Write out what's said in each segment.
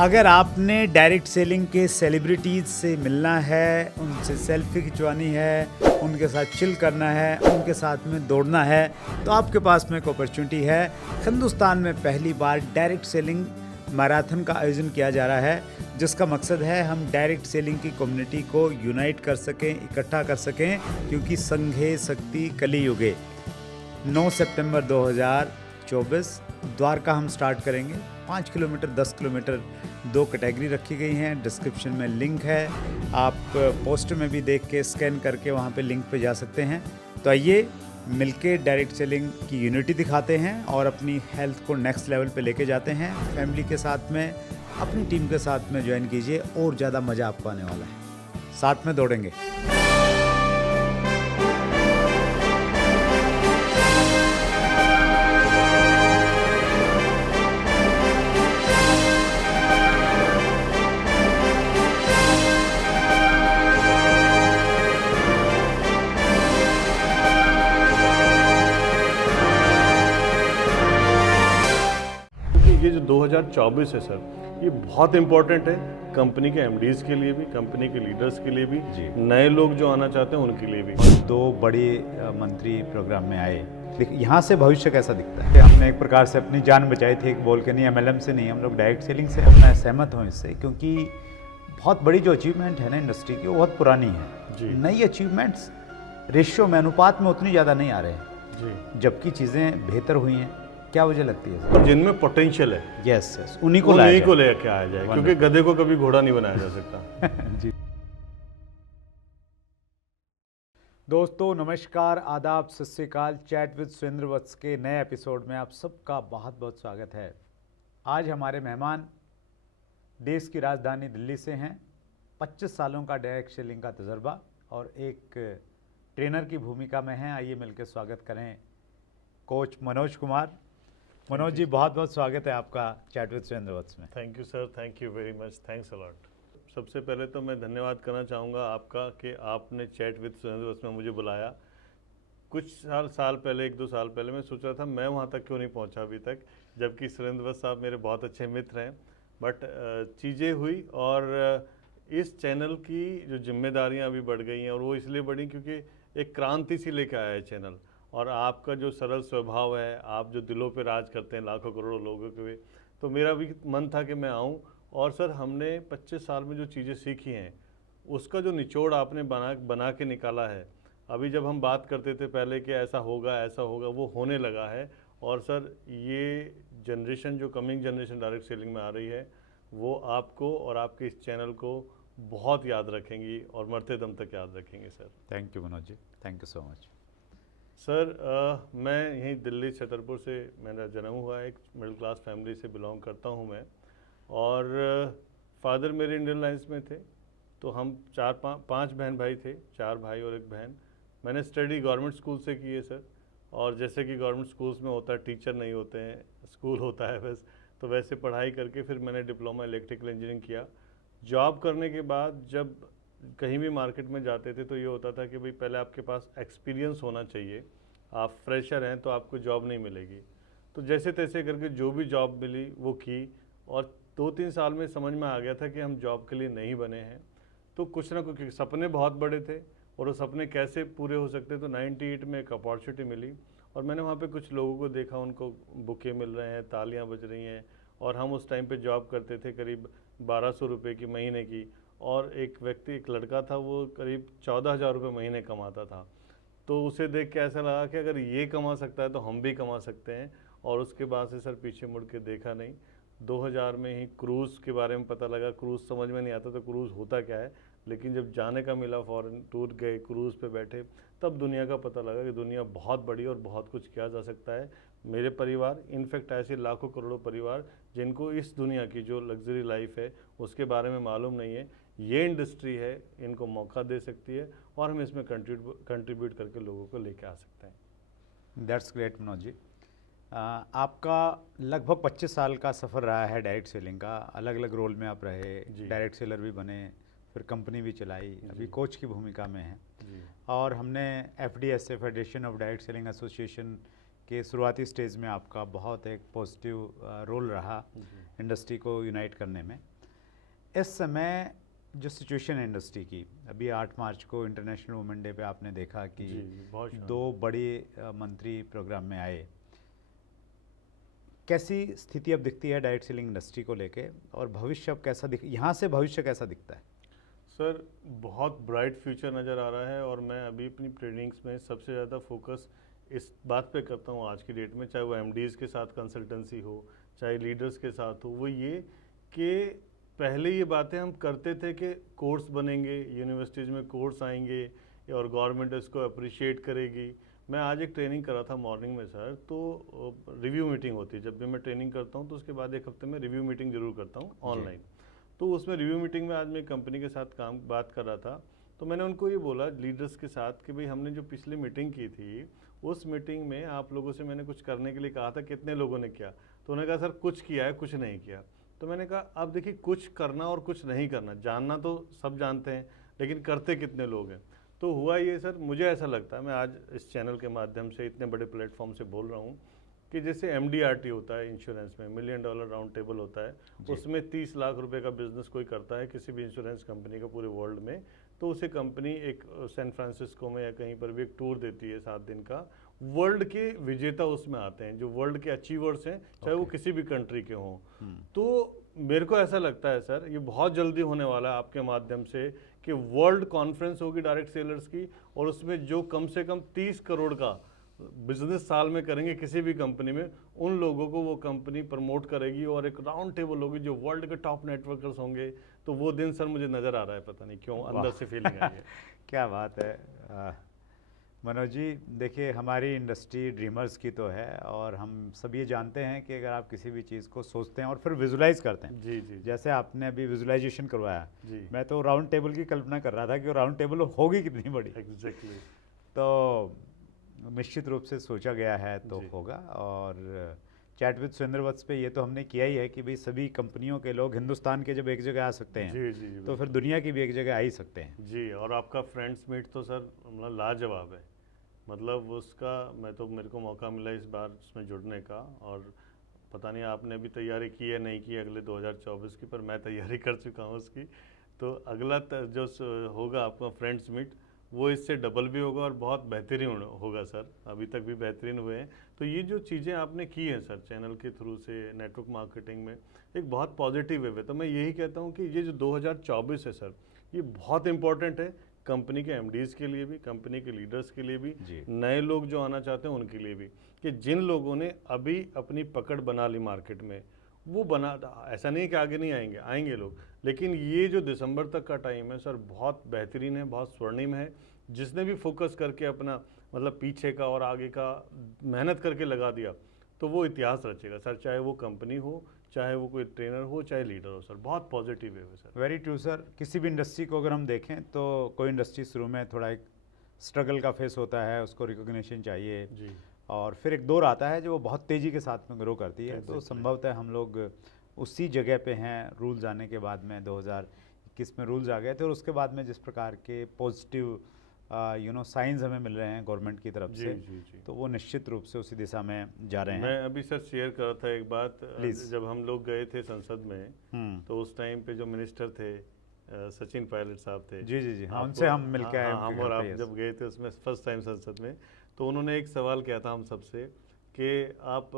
अगर आपने direct selling के सेलिब्रिटीज़ से मिलना है, उनसे सेल्फी खिंचवानी है, उनके साथ चिल करना है, उनके साथ में दौड़ना है, तो आपके पास में एक अपॉर्चुनिटी है। हिंदुस्तान में पहली बार डायरेक्ट सेलिंग मैराथन का आयोजन किया जा रहा है, जिसका मकसद है हम डायरेक्ट सेलिंग की कम्युनिटी को यूनाइट कर सकें, इकट्ठा कर सकें, क्योंकि संघे शक्ति कलियुगे। 9 सितंबर 2024 द्वारका हम स्टार्ट करेंगे। 5 किलोमीटर, 10 किलोमीटर, 2 कैटेगरी रखी गई हैं। डिस्क्रिप्शन में लिंक है, आप पोस्टर में भी देख के स्कैन करके वहाँ पे लिंक पे जा सकते हैं। तो आइए मिलके डायरेक्ट सेलिंग की यूनिटी दिखाते हैं और अपनी हेल्थ को नेक्स्ट लेवल पे लेके जाते हैं। फैमिली के साथ में, अपनी टीम के साथ में ज्वाइन कीजिए और ज़्यादा मज़ा आपको आने वाला है। साथ में दौड़ेंगे। ये जो 2024 है सर, ये बहुत इम्पोर्टेंट है कंपनी के एमडीज के लिए भी, कंपनी के लीडर्स के लिए भी, नए लोग जो आना चाहते हैं उनके लिए भी। 2 बड़े मंत्री प्रोग्राम में आए। यहाँ से भविष्य कैसा दिखता है? हमने एक प्रकार से अपनी जान बचाई थी, एक बोल के नहीं, एमएलएम से नहीं, हम लोग डायरेक्ट सेलिंग से। मैं सहमत हूँ इससे, क्योंकि बहुत बड़ी जो अचीवमेंट है ना इंडस्ट्री की, वो बहुत पुरानी है। नई अचीवमेंट्स रेशियो में, अनुपात में उतनी ज़्यादा नहीं आ रहे हैं, जबकि चीज़ें बेहतर हुई हैं। क्या वजह लगती है और जिनमें पोटेंशियल है, यस, उन्हीं को लेके आया जाए, क्योंकि गधे को कभी घोड़ा नहीं बनाया जा सकता। जी। दोस्तों नमस्कार, आदाब, सत श्री अकाल। चैट विद सुरेंद्र वत्स के नए एपिसोड में आप सबका बहुत बहुत स्वागत है। आज हमारे मेहमान देश की राजधानी दिल्ली से हैं। 25 सालों का डायरेक्ट सेलिंग का तजर्बा और एक ट्रेनर की भूमिका में हैं। आइए मिलकर स्वागत करें कोच मनोज कुमार। मनोज जी, बहुत बहुत स्वागत है आपका चैट विद सुरेंद्र वत्स में। Thank you sir, thank you very much, thanks a lot. सबसे पहले तो मैं धन्यवाद करना चाहूँगा आपका कि आपने चैट विद सुरेंद्र वत्स में मुझे बुलाया। कुछ साल पहले, 1-2 साल पहले मैं सोच रहा था मैं वहाँ तक क्यों नहीं पहुँचा अभी तक, जबकि सुरेंद्र वत्स साहब मेरे बहुत अच्छे मित्र हैं। बट चीज़ें हुई और इस चैनल की जो जिम्मेदारियाँ अभी बढ़ गई हैं, और वो इसलिए बढ़ी क्योंकि एक क्रांति सी लेकर आया है चैनल। और आपका जो सरल स्वभाव है, आप जो दिलों पे राज करते हैं लाखों करोड़ों लोगों के, तो मेरा भी मन था कि मैं आऊं। और सर, हमने 25 साल में जो चीज़ें सीखी हैं, उसका जो निचोड़ आपने बना के निकाला है। अभी जब हम बात करते थे पहले कि ऐसा होगा, वो होने लगा है। और सर, ये जनरेशन जो कमिंग जनरेशन डायरेक्ट सेलिंग में आ रही है, वो आपको और आपके इस चैनल को बहुत याद रखेंगी और मरते दम तक याद रखेंगे sir. Thank you Manoj ji, thank you so much. Sir, मैं यहीं दिल्ली छतरपुर से मेरा जन्म हुआ है। एक मिडिल क्लास फैमिली से बिलोंग करता हूं मैं। और फादर मेरे इंडियन लाइंस में थे, तो हम 5 बहन भाई थे, 4 भाई और 1 बहन। मैंने स्टडी गवर्नमेंट स्कूल से की है सर। और जैसे कि गवर्नमेंट स्कूल्स में होता है, टीचर नहीं होते हैं, स्कूल होता है बस, तो वैसे पढ़ाई करके फिर मैंने डिप्लोमा इलेक्ट्रिकल इंजीनियरिंग किया। जॉब करने के बाद जब कहीं भी मार्केट में जाते थे तो ये होता था कि भाई पहले आपके पास एक्सपीरियंस होना चाहिए, आप फ्रेशर हैं तो आपको जॉब नहीं मिलेगी। तो जैसे तैसे करके जो भी जॉब मिली वो की, और 2-3 साल में समझ में आ गया था कि हम जॉब के लिए नहीं बने हैं। तो कुछ ना कुछ सपने बहुत बड़े थे, और वो सपने कैसे पूरे हो सकते, तो 98 में एक अपॉर्चुनिटी मिली। और मैंने वहाँ पे कुछ लोगों को देखा, उनको बुके मिल रहे हैं, तालियाँ बज रही हैं, और हम उस टाइम पे जॉब करते थे करीब 1200 रुपये की महीने की। और एक व्यक्ति, एक लड़का था, वो करीब 14,000 रुपये महीने कमाता था। तो उसे देख के ऐसा लगा कि अगर ये कमा सकता है तो हम भी कमा सकते हैं। और उसके बाद से सर पीछे मुड़ के देखा नहीं। 2000 में ही क्रूज़ के बारे में पता लगा। क्रूज़ समझ में नहीं आता तो क्रूज़ होता क्या है, लेकिन जब जाने का मिला, फॉरेन टूर गए, क्रूज़ पे बैठे, तब दुनिया का पता लगा कि दुनिया बहुत बड़ी और बहुत कुछ किया जा सकता है। मेरे परिवार, इनफैक्ट ऐसे लाखों करोड़ों परिवार जिनको इस दुनिया की जो लग्जरी लाइफ है उसके बारे में मालूम नहीं है, ये इंडस्ट्री है, इनको मौका दे सकती है, और हम इसमें कंट्रीब्यूट करके लोगों को लेके आ सकते हैं। That's great Manoj ji. आपका लगभग 25 साल का सफ़र रहा है डायरेक्ट सेलिंग का। अलग अलग रोल में आप रहे, डायरेक्ट सेलर भी बने, फिर कंपनी भी चलाई, अभी कोच की भूमिका में हैं। और हमने FDSA, federation of direct selling association के शुरुआती स्टेज में आपका बहुत एक पॉजिटिव रोल रहा इंडस्ट्री को यूनाइट करने में। इस समय जो सिचुएशन है इंडस्ट्री की, अभी 8 मार्च को इंटरनेशनल वुमेन डे पे आपने देखा कि जी, बहुत शानदार। 2 बड़े मंत्री प्रोग्राम में आए। कैसी स्थिति अब दिखती है डायरेक्ट सेलिंग इंडस्ट्री को लेके, और भविष्य अब कैसा यहाँ से भविष्य कैसा दिखता है? सर बहुत ब्राइट फ्यूचर नज़र आ रहा है, और मैं अभी अपनी ट्रेनिंग्स में सबसे ज़्यादा फोकस इस बात पे करता हूँ आज की डेट में, चाहे वो एमडीज़ के साथ कंसल्टेंसी हो, चाहे लीडर्स के साथ हो, वो ये कि पहले ये बातें हम करते थे कि कोर्स बनेंगे, यूनिवर्सिटीज़ में कोर्स आएंगे और गवर्नमेंट इसको अप्रिशिएट करेगी। मैं आज एक ट्रेनिंग कर रहा था मॉर्निंग में सर, तो रिव्यू मीटिंग होती है जब भी मैं ट्रेनिंग करता हूँ, तो उसके बाद एक हफ्ते में रिव्यू मीटिंग जरूर करता हूँ ऑनलाइन। तो उसमें रिव्यू मीटिंग में आज मैं कंपनी के साथ बात कर रहा था, तो मैंने उनको ये बोला लीडर्स के साथ कि भाई हमने जो पिछली मीटिंग की थी, उस मीटिंग में आप लोगों से मैंने कुछ करने के लिए कहा था, कितने लोगों ने किया? तो उन्होंने कहा सर कुछ किया है, कुछ नहीं किया। तो मैंने कहा अब देखिए, कुछ करना और कुछ नहीं करना, जानना तो सब जानते हैं, लेकिन करते कितने लोग हैं? तो हुआ ये सर, मुझे ऐसा लगता है, मैं आज इस चैनल के माध्यम से इतने बड़े प्लेटफॉर्म से बोल रहा हूँ कि जैसे MDRT होता है इंश्योरेंस में, $1 मिलियन राउंड टेबल होता है, उसमें 30 लाख रुपए का बिजनेस कोई करता है किसी भी इंश्योरेंस कंपनी का पूरे वर्ल्ड में, तो उसे कंपनी एक सैन फ्रांसिस्को में या कहीं पर भी एक टूर देती है 7 दिन का। वर्ल्ड के विजेता उसमें आते हैं, जो वर्ल्ड के अचीवर्स हैं, चाहे वो किसी भी कंट्री के हों। तो मेरे को ऐसा लगता है सर, ये बहुत जल्दी होने वाला है आपके माध्यम से कि वर्ल्ड कॉन्फ्रेंस होगी डायरेक्ट सेलर्स की, और उसमें जो कम से कम 30 करोड़ का बिजनेस साल में करेंगे किसी भी कंपनी में, उन लोगों को वो कंपनी प्रमोट करेगी, और एक राउंड टेबल होगी जो वर्ल्ड के टॉप नेटवर्कर्स होंगे। तो वो दिन सर मुझे नज़र आ रहा है, पता नहीं क्यों अंदर से फीलिंग आई है। क्या बात है मनोज जी। देखिए, हमारी इंडस्ट्री ड्रीमर्स की तो है, और हम सब ये जानते हैं कि अगर आप किसी भी चीज़ को सोचते हैं और फिर विजुलाइज करते हैं, जी जी जैसे आपने अभी विजुलाइजेशन करवाया जी, मैं तो राउंड टेबल की कल्पना कर रहा था कि वो राउंड टेबल होगी कितनी बड़ी। एग्जैक्टली। तो निश्चित रूप से सोचा गया है तो जी। होगा। और चैट विद सुरेंद्र वत्स पे ये तो हमने किया ही है कि भाई सभी कंपनियों के लोग हिंदुस्तान के जब एक जगह आ सकते हैं, जी जी तो फिर दुनिया की भी एक जगह आ ही सकते हैं। जी। और आपका फ्रेंड्स मीट तो सर मतलब लाजवाब है, मतलब उसका मेरे को मौका मिला इस बार उसमें जुड़ने का, और पता नहीं आपने अभी तैयारी की है नहीं की अगले 2024 की, पर मैं तैयारी कर चुका हूँ उसकी। तो अगला जो होगा आपका फ्रेंड्स मीट, वो इससे डबल भी होगा और बहुत बेहतरीन होगा सर, अभी तक भी बेहतरीन हुए हैं। तो ये जो चीज़ें आपने की हैं सर चैनल के थ्रू से, नेटवर्क मार्केटिंग में एक बहुत पॉजिटिव वे है। तो मैं यही कहता हूँ कि ये जो 2024 है सर, ये बहुत इंपॉर्टेंट है कंपनी के एमडीज़ के लिए भी, कंपनी के लीडर्स के लिए भी, नए लोग जो आना चाहते हैं उनके लिए भी, कि जिन लोगों ने अभी अपनी पकड़ बना ली मार्केट में, वो बना, ऐसा नहीं है कि आगे नहीं आएंगे, आएंगे लोग, लेकिन ये जो दिसंबर तक का टाइम है सर बहुत बेहतरीन है, बहुत स्वर्णिम है। जिसने भी फोकस करके अपना मतलब पीछे का और आगे का मेहनत करके लगा दिया, तो वो इतिहास रचेगा सर, चाहे वो कंपनी हो, चाहे वो कोई ट्रेनर हो, चाहे लीडर हो सर। बहुत पॉजिटिव है सर। Very true sir. किसी भी इंडस्ट्री को अगर हम देखें तो कोई इंडस्ट्री शुरू में थोड़ा एक स्ट्रगल का फेस होता है, उसको रिकॉग्निशन चाहिए जी। और फिर एक दौर आता है जो वो बहुत तेज़ी के साथ में ग्रो करती है। तो संभवतः हम लोग उसी जगह पे हैं। रूल्स आने के बाद में 2021 में रूल्स आ गए थे, और उसके बाद में जिस प्रकार के पॉजिटिव साइंस हमें मिल रहे हैं गवर्नमेंट की तरफ से, तो वो निश्चित रूप से उसी दिशा में जा रहे हैं। मैं अभी सर शेयर कर रहा था एक बात, जब हम लोग गए थे संसद में, तो उस टाइम पे जो मिनिस्टर थे सचिन पायलट साहब थे। जी जी जी, हाँ, उनसे हम मिलकर आए। हम और आप जब गए थे उसमें फर्स्ट टाइम संसद में, तो उन्होंने एक सवाल किया था हम सबसे कि आप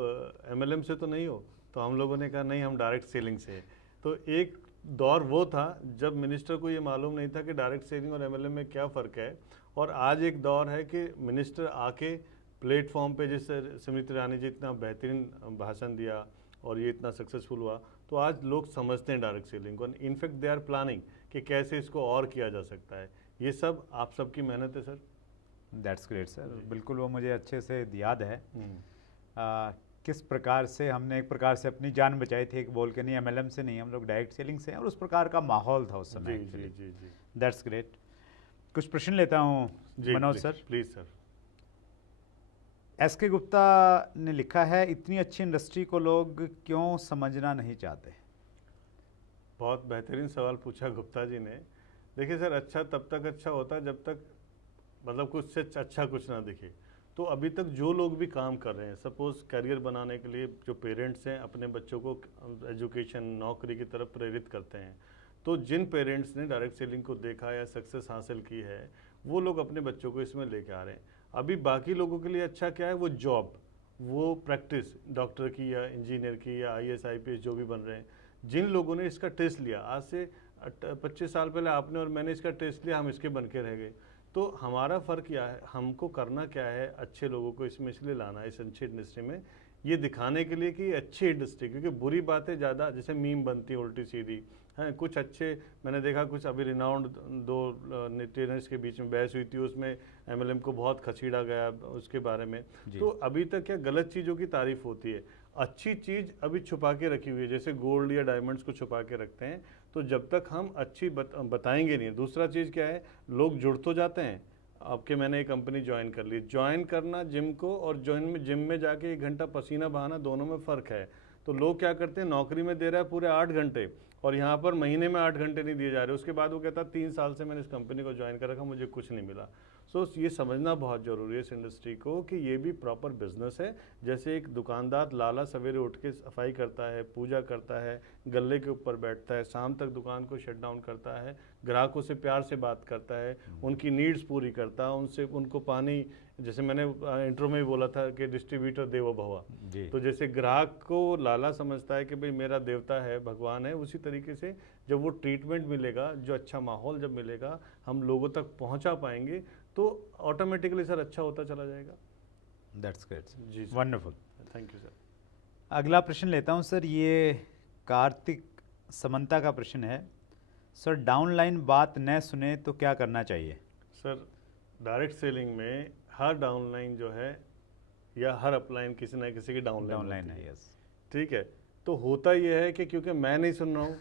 MLM से तो नहीं हो? तो हम लोगों ने कहा नहीं, हम डायरेक्ट सेलिंग से। तो एक दौर वो था जब मिनिस्टर को ये मालूम नहीं था कि डायरेक्ट सेलिंग और MLM में क्या फ़र्क है, और आज एक दौर है कि मिनिस्टर आके प्लेटफॉर्म पे, जैसे स्मृति ईरानी जी इतना बेहतरीन भाषण दिया और ये इतना सक्सेसफुल हुआ, तो आज लोग समझते हैं डायरेक्ट सेलिंग को। इनफैक्ट दे आर प्लानिंग कि कैसे इसको और किया जा सकता है। ये सब आप सबकी मेहनत है सर। That's great sir. बिल्कुल, वो मुझे अच्छे से याद है किस प्रकार से हमने एक प्रकार से अपनी जान बचाई थी, एक बोल के नहीं MLM से नहीं, हम लोग डायरेक्ट सेलिंग से हैं, और उस प्रकार का माहौल था उस समय। जी जी जी। That's great. कुछ प्रश्न लेता हूँ Manoj sir. Please sir. SK Gupta ने लिखा है, इतनी अच्छी इंडस्ट्री को लोग क्यों समझना नहीं चाहते? बहुत बेहतरीन सवाल पूछा गुप्ता जी ने। देखिए सर, अच्छा तब तक अच्छा होता है जब तक मतलब कुछ से अच्छा कुछ ना दिखे। तो अभी तक जो लोग भी काम कर रहे हैं, सपोज करियर बनाने के लिए जो पेरेंट्स हैं अपने बच्चों को एजुकेशन, नौकरी की तरफ प्रेरित करते हैं, तो जिन पेरेंट्स ने डायरेक्ट सेलिंग को देखा या सक्सेस हासिल की है, वो लोग अपने बच्चों को इसमें लेके आ रहे हैं। अभी बाकी लोगों के लिए अच्छा क्या है, वो जॉब, वो प्रैक्टिस डॉक्टर की या इंजीनियर की या IAS IPS जो भी बन रहे हैं। जिन लोगों ने इसका टेस्ट लिया, आज से 25 साल पहले आपने और मैंने इसका टेस्ट लिया, हम इसके बन के रह गए। तो हमारा फ़र्क क्या है, हमको करना क्या है, अच्छे लोगों को इसमें इसलिए लाना है, इस अच्छी इंडस्ट्री में, ये दिखाने के लिए कि अच्छी इंडस्ट्री, क्योंकि बुरी बातें ज़्यादा जैसे मीम बनती है उल्टी सीधी हैं। कुछ अच्छे मैंने देखा, कुछ अभी रिनाउंड 2 ट्रेनर्स के बीच में बहस हुई थी, उसमें MLM को बहुत खसीड़ा गया उसके बारे में। तो अभी तक क्या गलत चीज़ों की तारीफ होती है, अच्छी चीज़ अभी छुपा के रखी हुई है, जैसे गोल्ड या डायमंड्स को छुपा के रखते हैं। तो जब तक हम अच्छी बताएंगे नहीं। दूसरा चीज़ क्या है, लोग जुड़ तो जाते हैं। आपके मैंने एक कंपनी ज्वाइन कर ली, ज्वाइन करना जिम को और जिम में जाके 1 घंटा पसीना बहाना, दोनों में फ़र्क है। तो लोग क्या करते हैं, नौकरी में दे रहा है पूरे 8 घंटे और यहाँ पर महीने में 8 घंटे नहीं दिए जा रहे। उसके बाद वो कहता है 3 साल से मैंने इस कंपनी को ज्वाइन कर रखा, मुझे कुछ नहीं मिला। सो ये समझना बहुत ज़रूरी है इस इंडस्ट्री को कि ये भी प्रॉपर बिजनेस है। जैसे एक दुकानदार लाला सवेरे उठ के सफाई करता है, पूजा करता है, गले के ऊपर बैठता है, शाम तक दुकान को शट डाउन करता है, ग्राहकों से प्यार से बात करता है, उनकी नीड्स पूरी करता है, उनको पानी, जैसे मैंने इंट्रो में भी बोला था कि डिस्ट्रीब्यूटर देवो भवा। तो जैसे ग्राहक को लाला समझता है कि भाई मेरा देवता है, भगवान है, उसी तरीके से जब वो ट्रीटमेंट मिलेगा, जो अच्छा माहौल जब मिलेगा, हम लोगों तक पहुंचा पाएंगे, तो ऑटोमेटिकली सर अच्छा होता चला जाएगा। दैट्स ग्रेट जी, वंडरफुल, थैंक यू सर। अगला प्रश्न लेता हूं सर, ये कार्तिक समंता का प्रश्न है। सर डाउनलाइन बात न सुने तो क्या करना चाहिए? सर डायरेक्ट सेलिंग में हर डाउनलाइन जो है या हर अपलाइन किसी ना किसी की डाउनलाइन है, यस। ठीक है, तो होता यह है कि क्योंकि मैं नहीं सुन रहा हूँ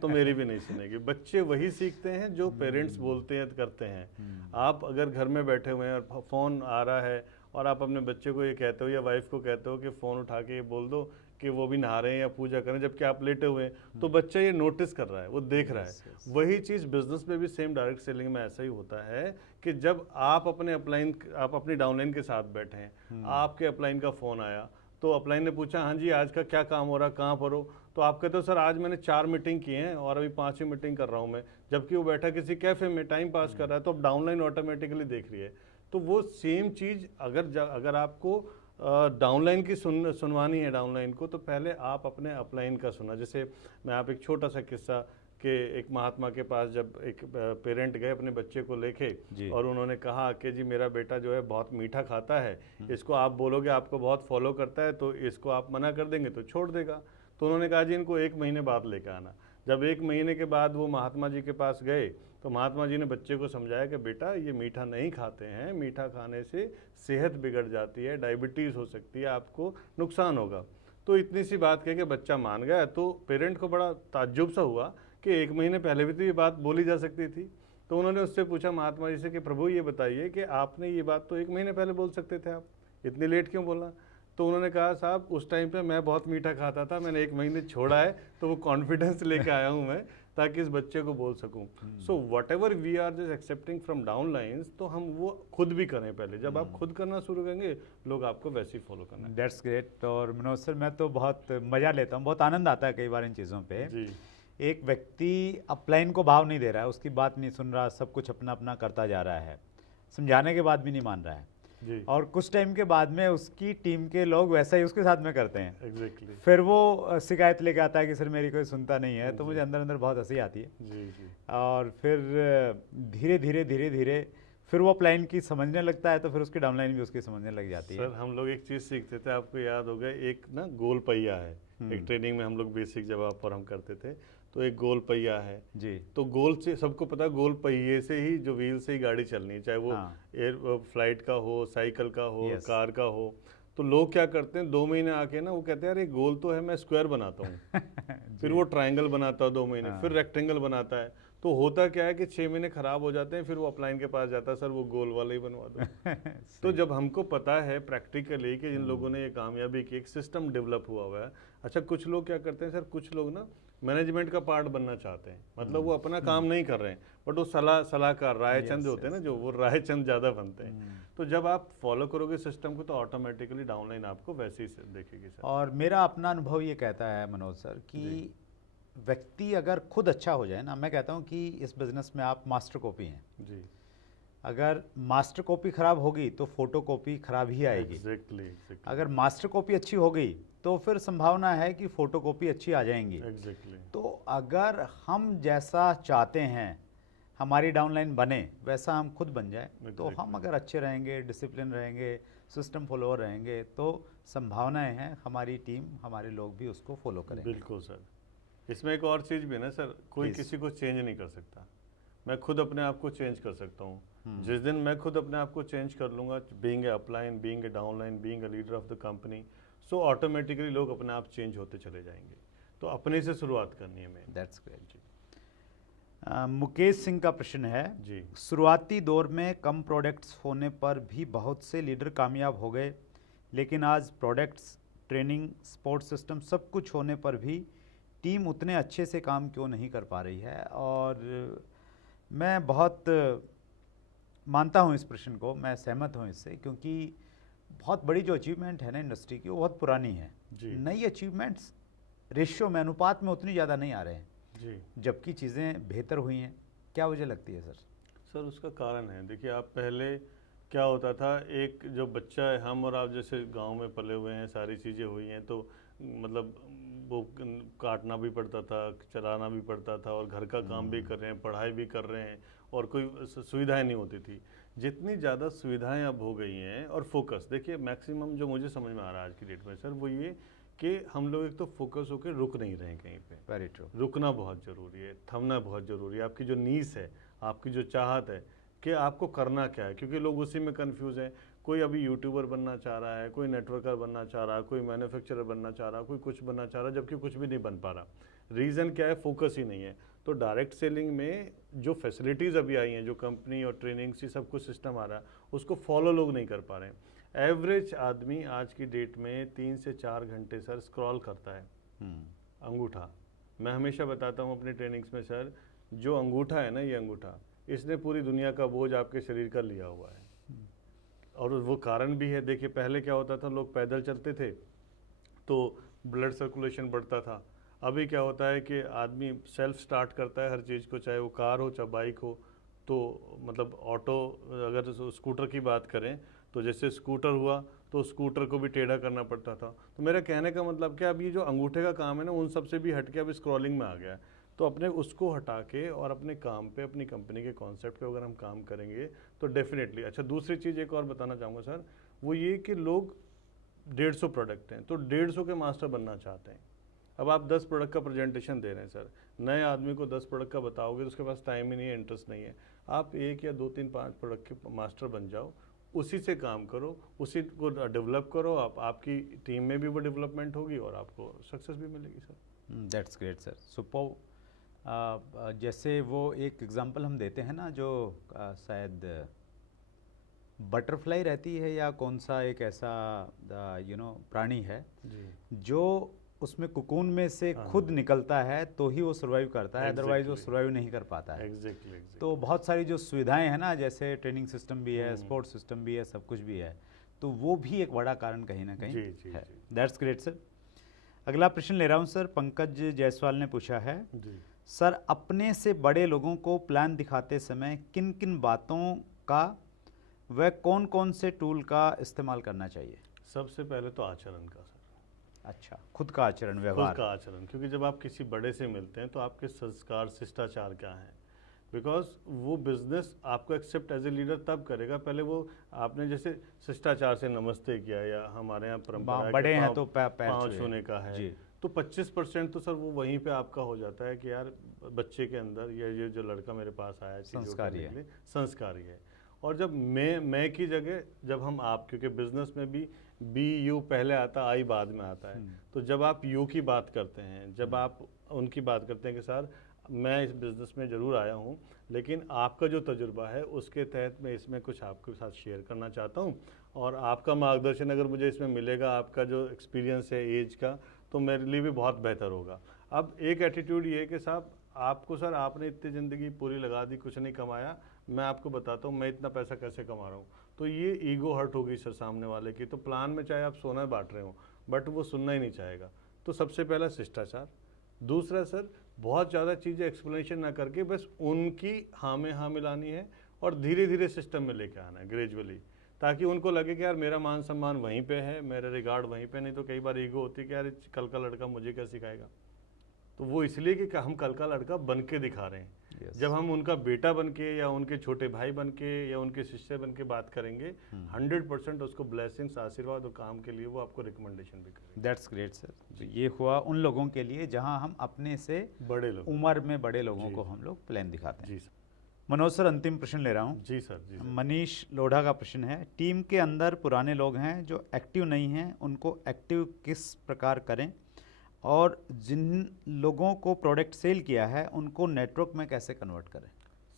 तो मेरी भी नहीं सुनेगी। बच्चे वही सीखते हैं जो पेरेंट्स बोलते हैं करते हैं। आप अगर घर में बैठे हुए हैं और फ़ोन आ रहा है और आप अपने बच्चे को ये कहते हो या वाइफ को कहते हो कि फ़ोन उठा के ये बोल दो कि वो भी नहा रहे हैं या पूजा करें, जबकि आप लेटे हुए हैं, तो बच्चा ये नोटिस कर रहा है, वो देख रहा है। वही चीज़ बिजनेस में भी सेम डायरेक्ट सेलिंग में ऐसा ही होता है कि जब आप अपनी डाउनलाइन के साथ बैठे हैं, आपके अपलाइन का फ़ोन आया, तो अपलाइन ने पूछा हाँ जी आज का क्या काम हो रहा, कहाँ पर हो, तो आप कहते हो सर आज मैंने 4 मीटिंग की हैं और अभी 5वीं मीटिंग कर रहा हूँ मैं, जबकि वो बैठा किसी कैफे में टाइम पास कर रहा है, तो अब डाउनलाइन ऑटोमेटिकली देख रही है। तो वो सेम चीज़ अगर आपको डाउनलाइन की सुनवानी है डाउनलाइन को, तो पहले आप अपने अपलाइन का सुना। जैसे मैं आप एक छोटा सा किस्सा कि एक महात्मा के पास जब एक पेरेंट गए अपने बच्चे को लेके और उन्होंने कहा कि जी मेरा बेटा जो है बहुत मीठा खाता है, इसको आप बोलोगे आपको बहुत फॉलो करता है, तो इसको आप मना कर देंगे तो छोड़ देगा। तो उन्होंने कहा जी इनको 1 महीने बाद लेकर आना। जब 1 महीने के बाद वो महात्मा जी के पास गए, तो महात्मा जी ने बच्चे को समझाया कि बेटा ये मीठा नहीं खाते हैं, मीठा खाने से सेहत बिगड़ जाती है, डायबिटीज़ हो सकती है, आपको नुकसान होगा। तो इतनी सी बात कह के बच्चा मान गया। तो पेरेंट को बड़ा ताज्जुब सा हुआ कि 1 महीने पहले भी तो ये बात बोली जा सकती थी। तो उन्होंने उससे पूछा महात्मा जी से कि प्रभु ये बताइए कि आपने ये बात तो 1 महीने पहले बोल सकते थे, आप इतनी लेट क्यों बोला? तो उन्होंने कहा साहब उस टाइम पे मैं बहुत मीठा खाता था, मैंने 1 महीने छोड़ा है, तो वो कॉन्फिडेंस लेके आया हूँ मैं, ताकि इस बच्चे को बोल सकूं। So whatever we are just accepting from downlines, तो हम वो खुद भी करें पहले। जब आप खुद करना शुरू करेंगे, लोग आपको वैसे ही फॉलो करना है। That's great. और मनोज सर मैं तो बहुत मज़ा लेता हूँ, बहुत आनंद आता है कई बार इन चीज़ों पे। जी। एक व्यक्ति अपलाइन को भाव नहीं दे रहा है, उसकी बात नहीं सुन रहा, सब कुछ अपना अपना करता जा रहा है, समझाने के बाद भी नहीं मान रहा है जी। और कुछ टाइम के बाद में उसकी टीम के लोग वैसा ही उसके साथ में करते हैं। एग्जैक्टली। फिर वो शिकायत लेके आता है कि सर मेरी कोई सुनता नहीं है, तो मुझे अंदर अंदर बहुत हंसी आती है। जी जी। और फिर धीरे धीरे फिर वो अपलाइन की समझने लगता है, तो फिर उसकी डाउनलाइन भी उसकी समझने लग जाती है। सर हम लोग एक चीज़ सीखते थे, आपको याद होगा, एक ना गोल पहिया है। एक ट्रेनिंग में हम लोग बेसिक जब आप और हम करते थे, तो एक गोल पहिया है जी। तो गोल से सबको पता है, गोल पहिए से ही, जो व्हील से ही गाड़ी चलनी है, चाहे वो एयर फ्लाइट का हो, साइकिल का हो, कार का हो। तो लोग क्या करते हैं, 2 महीने आके ना वो कहते हैं अरे गोल तो है, मैं स्क्वायर बनाता हूँ। फिर वो ट्रायंगल बनाता है 2 महीने, फिर रेक्टेंगल बनाता है। तो होता क्या है कि 6 महीने खराब हो जाते हैं, फिर वो अपलाइन के पास जाता है, सर वो गोल वाला ही बनवा दो। तो जब हमको पता है प्रैक्टिकली कि जिन लोगों ने ये कामयाबी की, एक सिस्टम डेवलप हुआ है। अच्छा कुछ लोग क्या करते हैं सर, कुछ लोग ना मैनेजमेंट का पार्ट बनना चाहते हैं, मतलब वो अपना काम नहीं कर रहे हैं, बट वो सलाहकार रायचंद होते हैं ना, जो वो रायचंद ज़्यादा बनते हैं। तो जब आप फॉलो करोगे सिस्टम को, तो ऑटोमेटिकली डाउनलाइन आपको वैसे ही देखेगी सर। और मेरा अपना अनुभव ये कहता है मनोज सर कि व्यक्ति अगर खुद अच्छा हो जाए ना, मैं कहता हूँ कि इस बिज़नेस में आप मास्टर कॉपी हैं। जी, अगर मास्टर कॉपी ख़राब होगी तो फोटो कॉपी ख़राब ही आएगी। एग्जैक्टली अगर मास्टर कॉपी अच्छी हो गई तो फिर संभावना है कि फ़ोटो कॉपी अच्छी आ जाएंगी। एग्जैक्टली तो अगर हम जैसा चाहते हैं हमारी डाउनलाइन बने वैसा हम खुद बन जाए, तो हम Exactly. अगर अच्छे रहेंगे, डिसिप्लिन रहेंगे, सिस्टम फॉलोअर रहेंगे, तो संभावनाएं हैं हमारी टीम, हमारे लोग भी उसको फॉलो करेंगे। बिल्कुल सर। इसमें एक और चीज़ भी है ना सर, कोई Please. किसी को चेंज नहीं कर सकता। मैं खुद अपने आप को चेंज कर सकता हूँ। जिस दिन मैं खुद अपने आप को चेंज कर लूँगा, being a upline, being a downline, being a leader of the company, so automatically लोग अपने आप चेंज होते चले जाएंगे। तो अपने से शुरुआत करनी है main. That's great. Mukesh Singh का प्रश्न है, जी शुरुआती दौर में कम प्रोडक्ट्स होने पर भी बहुत से लीडर कामयाब हो गए, लेकिन आज प्रोडक्ट्स, ट्रेनिंग, सपोर्ट सिस्टम सब कुछ होने पर भी टीम उतने अच्छे से काम क्यों नहीं कर पा रही है? और मैं बहुत मानता हूँ इस प्रश्न को, मैं सहमत हूँ इससे, क्योंकि बहुत बड़ी जो अचीवमेंट है ना इंडस्ट्री की वो बहुत पुरानी है। जी नई अचीवमेंट्स रेशियो में, अनुपात में उतनी ज़्यादा नहीं आ रहे हैं, जी जबकि चीज़ें बेहतर हुई हैं। क्या वजह लगती है सर? सर, उसका कारण है, देखिए आप पहले क्या होता था, एक जो बच्चा है, हम और आप जैसे गांव में पले हुए हैं, सारी चीज़ें हुई हैं, तो मतलब वो काटना भी पड़ता था, चलाना भी पड़ता था, और घर का काम भी कर रहे हैं, पढ़ाई भी कर रहे हैं, और कोई सुविधाएं नहीं होती थी। जितनी ज़्यादा सुविधाएं अब हो गई हैं, और फोकस देखिए मैक्सिमम जो मुझे समझ में आ रहा है आज की डेट में सर, वो ये कि हम लोग एक तो फोकस होकर रुक नहीं रहे हैं कहीं पे। Very true. रुकना बहुत ज़रूरी है, थमना बहुत ज़रूरी है। आपकी जो नीस है, आपकी जो चाहत है कि आपको करना क्या है, क्योंकि लोग उसी में कंफ्यूज हैं। कोई अभी यूट्यूबर बनना चाह रहा है, कोई नेटवर्कर बनना चाह रहा है, कोई मैन्युफैक्चरर बनना चाह रहा है, कोई कुछ बनना चाह रहा है, जबकि कुछ भी नहीं बन पा रहा। रीज़न क्या है? फोकस ही नहीं है। तो डायरेक्ट सेलिंग में जो फैसिलिटीज़ अभी आई हैं, जो कंपनी और ट्रेनिंग से सब कुछ सिस्टम आ रहा है, उसको फॉलो लोग नहीं कर पा रहे हैं। एवरेज आदमी आज की डेट में 3 से 4 घंटे सर स्क्रॉल करता है अंगूठा। मैं हमेशा बताता हूँ अपनी ट्रेनिंग्स में सर, जो अंगूठा है ना, ये अंगूठा, इसने पूरी दुनिया का बोझ आपके शरीर का लिया हुआ है। और वो कारण भी है, देखिए पहले क्या होता था, लोग पैदल चलते थे तो ब्लड सर्कुलेशन बढ़ता था। अभी क्या होता है कि आदमी सेल्फ स्टार्ट करता है हर चीज़ को, चाहे वो कार हो चाहे बाइक हो। तो मतलब ऑटो, अगर स्कूटर की बात करें तो जैसे स्कूटर हुआ तो स्कूटर को भी टेढ़ा करना पड़ता था। तो मेरा कहने का मतलब कि अब ये जो अंगूठे का काम है ना, उन सब से भी हट के अब स्क्रॉलिंग में आ गया है। तो अपने उसको हटा के और अपने काम पे, अपनी कंपनी के कॉन्सेप्ट पे अगर हम काम करेंगे तो डेफिनेटली। अच्छा, दूसरी चीज़ एक और बताना चाहूँगा सर, वो ये कि लोग 150 प्रोडक्ट हैं तो 150 के मास्टर बनना चाहते हैं। अब आप 10 प्रोडक्ट का प्रेजेंटेशन दे रहे हैं सर, नए आदमी को 10 प्रोडक्ट का बताओगे तो उसके पास टाइम ही नहीं है, इंटरेस्ट नहीं है। आप 1 या 2 3 5 प्रोडक्ट के मास्टर बन जाओ, उसी से काम करो, उसी को डेवलप करो। आपकी टीम में भी वो डेवलपमेंट होगी और आपको सक्सेस भी मिलेगी sir. That's great sir, super. जैसे वो एक एग्जांपल हम देते हैं ना, जो शायद बटरफ्लाई रहती है या कौन सा एक ऐसा प्राणी है जी जो उसमें कुकून में से हाँ। खुद निकलता है तो ही वो सर्वाइव करता है, अदरवाइज वो Exactly. सर्वाइव नहीं कर पाता है। एग्जैक्टली तो बहुत सारी जो सुविधाएं हैं ना, जैसे ट्रेनिंग सिस्टम भी है, स्पोर्ट सिस्टम भी है, सब कुछ भी है, तो वो भी एक बड़ा कारण कहीं ना कहीं जी जी है। जी दैट्स ग्रेट सर। अगला प्रश्न ले रहा हूँ सर, पंकज जायसवाल ने पूछा है, जी सर अपने से बड़े लोगों को प्लान दिखाते समय किन किन बातों का व कौन कौन से टूल का इस्तेमाल करना चाहिए? सबसे पहले तो आचरण का सर, अच्छा, खुद का आचरण, खुद व्यवहार। का आचरण, क्योंकि जब आप किसी बड़े से मिलते हैं तो आपके संस्कार, शिष्टाचार क्या हैं। बिकॉज वो बिजनेस आपको एक्सेप्ट एज ए लीडर तब करेगा, पहले वो आपने जैसे शिष्टाचार से नमस्ते किया, या हमारे यहाँ परंपरा है कि बड़े हैं तो पैर पाँव छुए। छूने का है, जी। तो 25% तो सर वो वहीं पे आपका हो जाता है कि यार बच्चे के अंदर, या ये जो लड़का मेरे पास आया चीज़ों संस्कारी करने है। के लिए, संस्कारी है। और जब मैं की जगह जब हम आप, क्योंकि बिजनेस में भी बी यू पहले आता, आई बाद में आता है, तो जब आप यू की बात करते हैं, जब आप उनकी बात करते हैं कि सर मैं इस बिज़नेस में ज़रूर आया हूँ, लेकिन आपका जो तजुर्बा है उसके तहत मैं इसमें कुछ आपके साथ शेयर करना चाहता हूँ, और आपका मार्गदर्शन अगर मुझे इसमें मिलेगा, आपका जो एक्सपीरियंस है एज का, तो मेरे लिए भी बहुत बेहतर होगा। अब एक एटीट्यूड ये है कि साहब आपको, सर आपने इतनी ज़िंदगी पूरी लगा दी, कुछ नहीं कमाया, मैं आपको बताता हूँ मैं इतना पैसा कैसे कमा रहा हूँ। तो ये ईगो हर्ट होगी सर सामने वाले की। तो प्लान में चाहे आप सोना बांट रहे हो, बट वो सुनना ही नहीं चाहेगा। तो सबसे पहला शिष्टाचार। दूसरा सर, बहुत ज़्यादा चीज़ें एक्सप्लेनेशन ना करके बस उनकी हाँ में हाँ मिलानी है और धीरे धीरे सिस्टम में लेके आना है ग्रेजुअली, ताकि उनको लगे कि यार मेरा मान सम्मान वहीं पे है, मेरा रिगार्ड वहीं पे। नहीं तो कई बार ईगो होती है कि यार कल का लड़का मुझे क्या सिखाएगा। तो वो इसलिए कि हम कल का लड़का बन के दिखा रहे हैं। जब हम उनका बेटा बन के या उनके छोटे भाई बन के या उनके शिष्य बन के बात करेंगे, 100% उसको ब्लेसिंग्स, आशीर्वाद और काम के लिए वो आपको रिकमेंडेशन भी करेंगे। That's great sir. ये हुआ उन लोगों के लिए जहां हम अपने से बड़े लोग, उम्र में बड़े लोगों को हम लोग प्लान दिखाते हैं। जी सर। मनोज सर, अंतिम प्रश्न ले रहा हूँ। जी सर। जी सर। मनीष लोढ़ा का प्रश्न है, टीम के अंदर पुराने लोग हैं जो एक्टिव नहीं हैं, उनको एक्टिव किस प्रकार करें, और जिन लोगों को प्रोडक्ट सेल किया है उनको नेटवर्क में कैसे कन्वर्ट करें?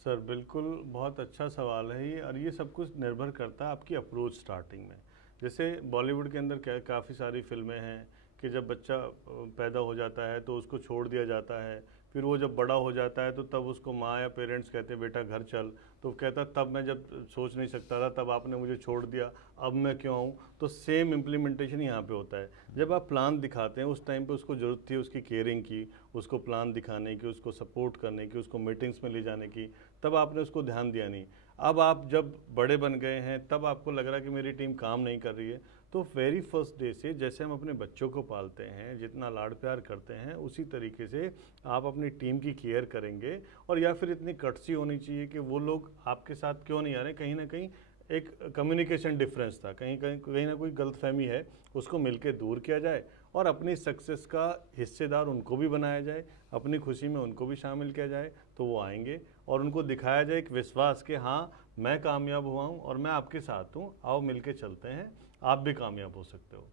सर बिल्कुल बहुत अच्छा सवाल है ये, और ये सब कुछ निर्भर करता है आपकी अप्रोच स्टार्टिंग में। जैसे बॉलीवुड के अंदर काफ़ी सारी फिल्में हैं कि जब बच्चा पैदा हो जाता है तो उसको छोड़ दिया जाता है, फिर वो जब बड़ा हो जाता है तो तब उसको माँ या पेरेंट्स कहते हैं बेटा घर चल, तो कहता तब मैं जब सोच नहीं सकता था तब आपने मुझे छोड़ दिया, अब मैं क्यों आऊँ। तो सेम इम्प्लीमेंटेशन यहाँ पे होता है। जब आप प्लान दिखाते हैं उस टाइम पे उसको ज़रूरत थी उसकी केयरिंग की, उसको प्लान दिखाने की, उसको सपोर्ट करने की, उसको मीटिंग्स में ले जाने की, तब आपने उसको ध्यान दिया नहीं। अब आप जब बड़े बन गए हैं तब आपको लग रहा है कि मेरी टीम काम नहीं कर रही है। तो वेरी फर्स्ट डे से जैसे हम अपने बच्चों को पालते हैं, जितना लाड़ प्यार करते हैं, उसी तरीके से आप अपनी टीम की केयर करेंगे। और या फिर इतनी कटसी होनी चाहिए कि वो लोग आपके साथ क्यों नहीं आ रहे, कहीं ना कहीं एक कम्युनिकेशन डिफरेंस था, कहीं ना कोई गलतफहमी है, उसको मिलके दूर किया जाए और अपनी सक्सेस का हिस्सेदार उनको भी बनाया जाए, अपनी खुशी में उनको भी शामिल किया जाए। तो वो आएंगे और उनको दिखाया जाए एक विश्वास कि हाँ मैं कामयाब हुआ हूँ और मैं आपके साथ हूँ, आओ मिलके चलते हैं, आप भी कामयाब हो सकते हो।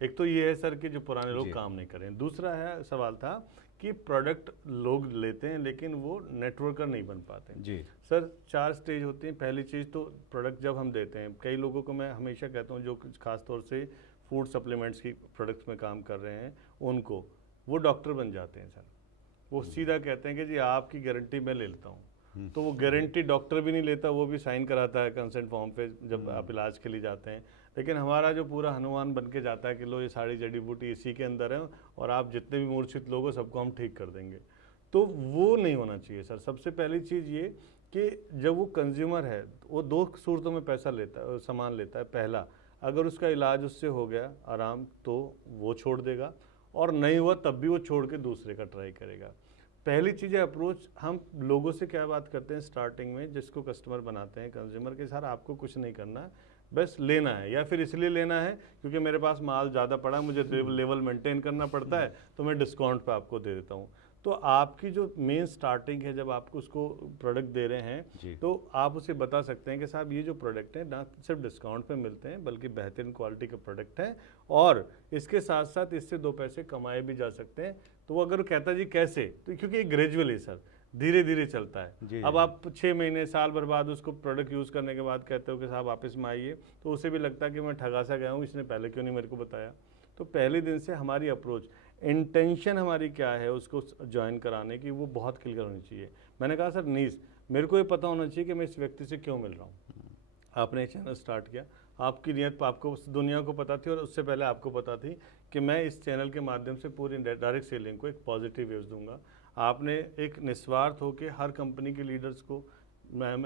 एक तो ये है सर कि जो पुराने लोग काम नहीं करें। दूसरा है सवाल था कि प्रोडक्ट लोग लेते हैं लेकिन वो नेटवर्कर नहीं बन पाते जी सर। 4 स्टेज होती हैं। पहली चीज़ तो प्रोडक्ट जब हम देते हैं, कई लोगों को मैं हमेशा कहता हूँ जो खास तौर से फूड सप्लीमेंट्स की प्रोडक्ट्स में काम कर रहे हैं, उनको वो डॉक्टर बन जाते हैं सर। वो सीधा कहते हैं कि जी आपकी गारंटी मैं ले लेता हूँ। तो वो गारंटी डॉक्टर भी नहीं लेता, वो भी साइन कराता है कंसेंट फॉर्म पे जब आप इलाज के लिए जाते हैं। लेकिन हमारा जो पूरा हनुमान बन के जाता है कि लो ये सारी जड़ी बूटी इसी के अंदर है और आप जितने भी मूर्छित लोग हो सबको हम ठीक कर देंगे, तो वो नहीं होना चाहिए सर। सबसे पहली चीज़ ये कि जब वो कंज्यूमर है वो 2 सूरतों में पैसा लेता है, सामान लेता है। पहला, अगर उसका इलाज उससे हो गया आराम तो वो छोड़ देगा, और नहीं हुआ तब भी वो छोड़ के दूसरे का ट्राई करेगा। पहली चीज़ है अप्रोच। हम लोगों से क्या बात करते हैं स्टार्टिंग में, जिसको कस्टमर बनाते हैं कंज्यूमर के, सर आपको कुछ नहीं करना, बस लेना है, या फिर इसलिए लेना है क्योंकि मेरे पास माल ज़्यादा पड़ा, मुझे लेवल मेंटेन करना पड़ता है तो मैं डिस्काउंट पे आपको दे देता हूँ। तो आपकी जो मेन स्टार्टिंग है, जब आपको उसको प्रोडक्ट दे रहे हैं तो आप उसे बता सकते हैं कि साहब ये जो प्रोडक्ट है ना सिर्फ डिस्काउंट पे मिलते हैं बल्कि बेहतरीन क्वालिटी का प्रोडक्ट है, और इसके साथ साथ इससे 2 पैसे कमाए भी जा सकते हैं। तो वो अगर कहता जी कैसे, तो क्योंकि ये ग्रेजुअल है सर, धीरे धीरे चलता है। अब आप 6 महीने साल भर बाद उसको प्रोडक्ट यूज़ करने के बाद कहते हो कि साहब वापस में आइए, तो उसे भी लगता है कि मैं ठगा सा गया हूँ, इसने पहले क्यों नहीं मेरे को बताया। तो पहले दिन से हमारी अप्रोच, इंटेंशन हमारी क्या है उसको ज्वाइन कराने की, वो बहुत क्लियर होनी चाहिए। मैंने कहा सर नीस मेरे को ये पता होना चाहिए कि मैं इस व्यक्ति से क्यों मिल रहा हूँ। आपने चैनल स्टार्ट किया, आपकी नियत आपको दुनिया को पता थी और उससे पहले आपको पता थी कि मैं इस चैनल के माध्यम से पूरी डायरेक्ट सेलिंग को एक पॉजिटिव वेव्स दूंगा। आपने एक निस्वार्थ होकर हर कंपनी के लीडर्स को,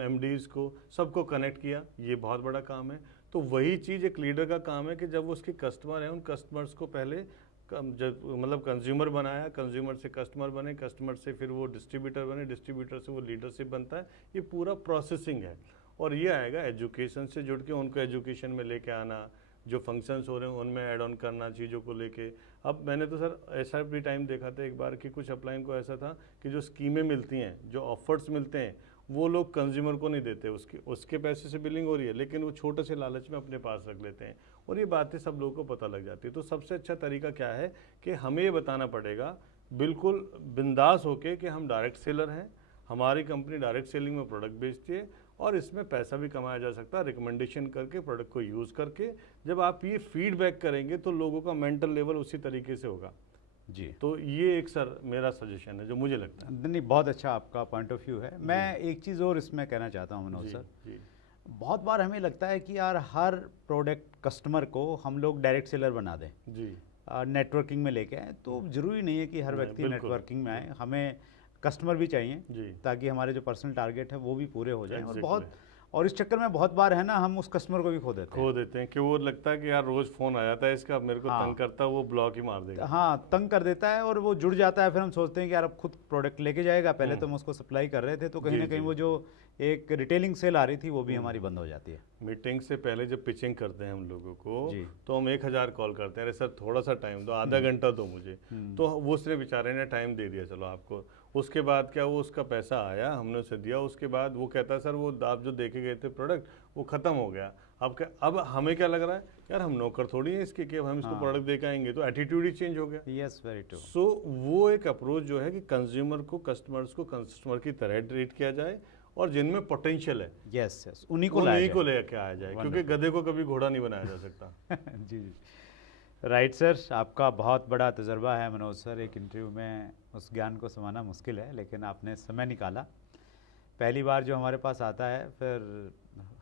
MDs को, सबको कनेक्ट किया, ये बहुत बड़ा काम है। तो वही चीज़ एक लीडर का काम है कि जब वो उसके कस्टमर हैं उन कस्टमर्स को पहले मतलब कंज्यूमर बनाया, कंज्यूमर से कस्टमर बने, कस्टमर से फिर वो डिस्ट्रीब्यूटर बने, डिस्ट्रीब्यूटर से वो लीडरशिप बनता है। ये पूरा प्रोसेसिंग है। और ये आएगा एजुकेशन से जुड़ के, उनको एजुकेशन में लेके आना, जो फंक्शंस हो रहे हैं उनमें ऐड ऑन करना चीज़ों को लेके। अब मैंने तो सर ऐसा भी टाइम देखा था एक बार कि कुछ अपलाइन को ऐसा था कि जो स्कीमें मिलती हैं, जो ऑफर्स मिलते हैं, वो लोग कंज्यूमर को नहीं देते, उसके पैसे से बिलिंग हो रही है लेकिन वो छोटे से लालच में अपने पास रख लेते हैं, और ये बातें सब लोगों को पता लग जाती है। तो सबसे अच्छा तरीका क्या है कि हमें ये बताना पड़ेगा बिल्कुल बिंदास होके कि हम डायरेक्ट सेलर हैं, हमारी कंपनी डायरेक्ट सेलिंग में प्रोडक्ट बेचती है और इसमें पैसा भी कमाया जा सकता है रिकमेंडेशन करके, प्रोडक्ट को यूज़ करके। जब आप ये फीडबैक करेंगे तो लोगों का मेंटल लेवल उसी तरीके से होगा जी। तो ये एक सर मेरा सजेशन है जो मुझे लगता है। नहीं, बहुत अच्छा आपका पॉइंट ऑफ व्यू है। मैं एक चीज़ और इसमें कहना चाहता हूँ मनोज सर, बहुत बार हमें लगता है कि यार हर प्रोडक्ट कस्टमर को हम लोग डायरेक्ट सेलर बना दें। जी। नेटवर्किंग में लेके आए। तो ज़रूरी नहीं है कि हर व्यक्ति बिल्कुल, नेटवर्किंग में आए, हमें कस्टमर भी चाहिए जी ताकि हमारे जो पर्सनल टारगेट है वो भी पूरे हो जाएं। और Exactly. और इस चक्कर में बहुत बार है ना, हम उस कस्टमर को भी खो देते हैं। खो देते हैं कि वो लगता है कि यार रोज फोन आ जाता है इसका, मेरे को हाँ। तंग करता है, वो ब्लॉक ही मार देगा। हाँ, तंग कर देता है और वो जुड़ जाता है। फिर हम सोचते हैं कि यार अब खुद प्रोडक्ट लेके जाएगा, पहले तो हम उसको सप्लाई कर रहे थे, तो कहीं जी, ना कहीं जी। वो जो एक रिटेलिंग सेल आ रही थी वो भी हमारी बंद हो जाती है। मीटिंग से पहले जब पिचिंग करते हैं हम लोगों को, जी। तो हम 1000 कॉल करते हैं, अरे सर थोड़ा सा टाइम दो, आधा घंटा दो मुझे। तो वो सिर्फ बेचारे ने टाइम दे दिया, चलो आपको। उसके बाद क्या, वो उसका पैसा आया, हमने उसे दिया, उसके बाद वो कहता है सर वो आप जो देके गए थे प्रोडक्ट वो ख़त्म हो गया। अब हमें क्या लग रहा है, यार हम नौकर थोड़ी हैं इसके कि अब हम इसको प्रोडक्ट दे के आएंगे, तो एटीट्यूड ही चेंज हो गया। Yes, very true. सो वो एक अप्रोच जो है कि कंज्यूमर को, कस्टमर्स को कस्टमर की तरह ट्रीट किया जाए, और जिनमें पोटेंशियल है यस यस, उन्हीं को उन्हीं लाया को लेके आया जाए, क्योंकि गधे को कभी घोड़ा नहीं बनाया जा सकता। जाए। जी जी, राइट सर। आपका बहुत बड़ा तजर्बा है मनोज सर, एक इंटरव्यू में उस ज्ञान को समाना मुश्किल है, लेकिन आपने समय निकाला। पहली बार जो हमारे पास आता है फिर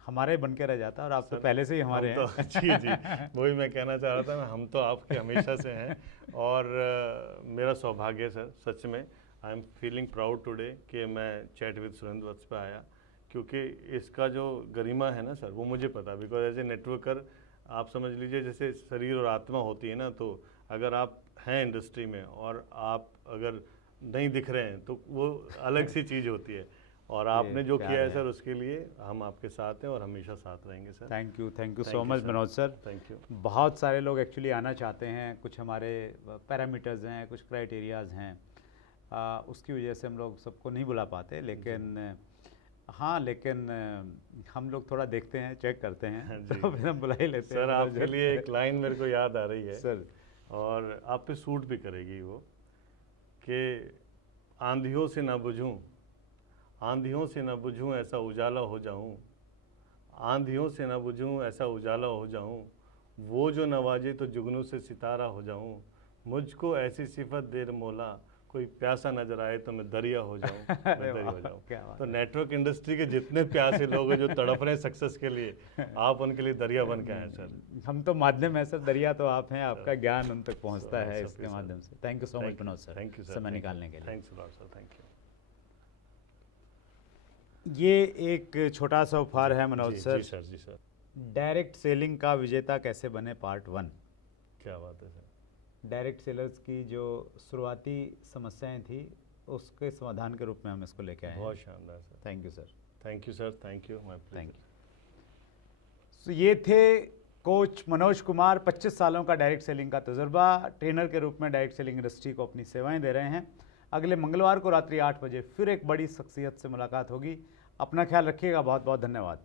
हमारे बन के रह जाता है, और आप तो पहले से ही हमारे हम हैं। तो जी जी, वही मैं कहना चाह रहा था, हम तो आपके हमेशा से हैं। और मेरा सौभाग्य है सर, सच में I am feeling proud today कि मैं चैट विद सुरेंद्र वत्स पे आया, क्योंकि इसका जो गरिमा है ना सर, वो मुझे पता, बिकॉज एज ए नेटवर्कर आप समझ लीजिए जैसे शरीर और आत्मा होती है ना, तो अगर आप हैं इंडस्ट्री में और आप अगर नहीं दिख रहे हैं तो वो अलग सी चीज़ होती है। और आपने जो प्यार किया है है। सर, उसके लिए हम आपके साथ हैं और हमेशा साथ रहेंगे sir. Thank you so Thank you, much sir. Manoj sir. Thank you. बहुत सारे लोग एक्चुअली आना चाहते हैं, कुछ हमारे पैरामीटर्स हैं, कुछ क्राइटेरियाज हैं, उसकी वजह से हम लोग सबको नहीं बुला पाते, लेकिन हाँ, लेकिन हम लोग थोड़ा देखते हैं, चेक करते हैं, जी। तो फिर हम बुला ही लेते हैं। सर आपके लिए एक लाइन मेरे को याद आ रही है सर, और आप पे सूट भी करेगी वो, कि आंधियों से ना बुझूं, आंधियों से ना बुझूं ऐसा उजाला हो जाऊं, आंधियों से ना बुझूं ऐसा उजाला हो जाऊं, वो जो नवाजे तो जुगनू से सितारा हो जाऊं, मुझको ऐसी सिफत दे मौला, कोई प्यासा नजर आए तो मैं दरिया हो जाऊं, मैं दरिया हो जाऊं। क्या बात तो नेटवर्क इंडस्ट्री के जितने प्यासे लोग हैं जो तड़प रहे हैं सक्सेस के लिए, आप उनके लिए दरिया बन के आए सर। हम तो माध्यम है सर, दरिया तो आप हैं, आपका ज्ञान उन तक पहुंचता है सर, इसके सर। माध्यम से। Thank you so much Manoj sir, thank you sir, समय निकालने के लिए। Thanks a lot sir, thank you. ये एक छोटा सा उपहार है मनोज जी सर, सर, जी सर। डायरेक्ट सेलिंग का विजेता कैसे बने पार्ट 1। क्या बात है सर। डायरेक्ट सेलर्स की जो शुरुआती समस्याएं थी उसके समाधान के रूप में हम इसको लेके आए हैं। बहुत शानदार sir. Thank you sir. Thank you sir, thank you, my thank pleasure. You. तो ये थे कोच मनोज कुमार, 25 सालों का डायरेक्ट सेलिंग का तजुर्बा, ट्रेनर के रूप में डायरेक्ट सेलिंग इंडस्ट्री को अपनी सेवाएं दे रहे हैं। अगले मंगलवार को रात्रि 8 बजे फिर एक बड़ी शख्सियत से मुलाकात होगी। अपना ख्याल रखिएगा, बहुत बहुत धन्यवाद।